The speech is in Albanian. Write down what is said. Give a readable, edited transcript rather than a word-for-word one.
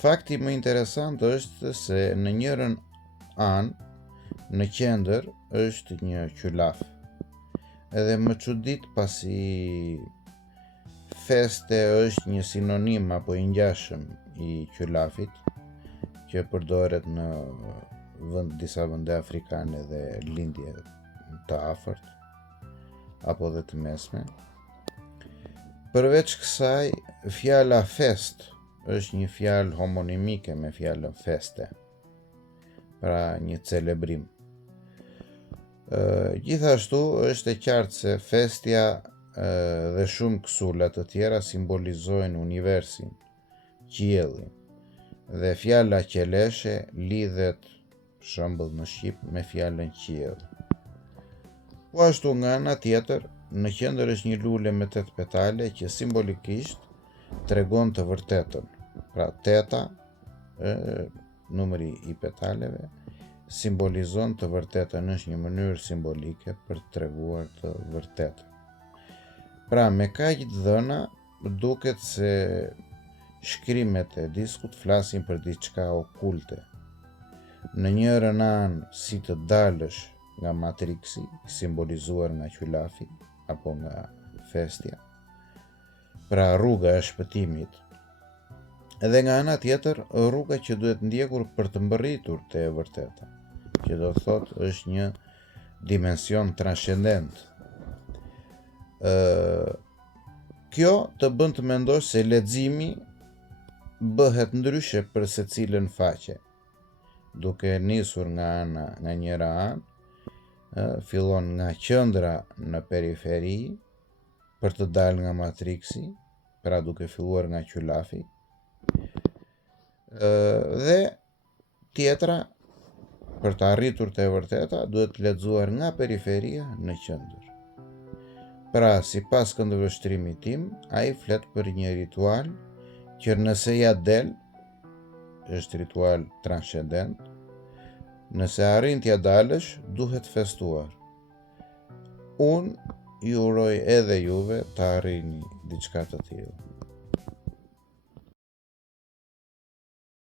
Fakti më interesant është se në njërën anë, në qendër, është një qylaf. Edhe më çudit pasi feste është një sinonim apo i ngjashëm i qylafit, që përdoret në disa vende afrikane dhe lindje të afërt apo dhe të mesme. Përveç kësaj, fjala fest është një fjalë homonimike me fjalën feste, pra një celebrim. Gjithashtu është e qartë se festja dhe shumë kësulla të tjera simbolizojnë universin, qiellin, dhe fjala qeleshe lidhet, për shembull në shqip, me fjalën qiell. Po ashtu nga ana tjetër, në qendër është një lule me 8 petale që simbolikisht tregon të vërtetën. Pra 8, numri i petaleve, simbolizon të vërtetën, është një mënyrë simbolike për të treguar të vërtetën. Pra me kaq dhëna, duket se shkrimet e diskut flasin për diçka okulte. Në njërën anë si të dalësh nga matriksi, simbolizuar nga qylafi apo nga festja, pra rruga e shpëtimit, edhe nga ana tjetër rruga që duhet ndjekur për të mbërritur te e vërteta, që do të thotë është një dimension transcendent. Kjo të bën të mendosh se leximi bëhet ndryshe për secilën faqe, duke nisur nga njëra anë, fillon nga qendra në periferi për të dalë nga matriksi, pra duke filluar nga qylafi, dhe tjetra, për të arritur të e vërteta, duhet lexuar nga periferia në qendër. Pra, sipas këndvështrimit tim, ai flet për një ritual që nëse ja del, është ritual transcendent, nëse arrin t'ja dalësh, duhet festuar. Unë ju uroj edhe juve të arrini diçka të tillë.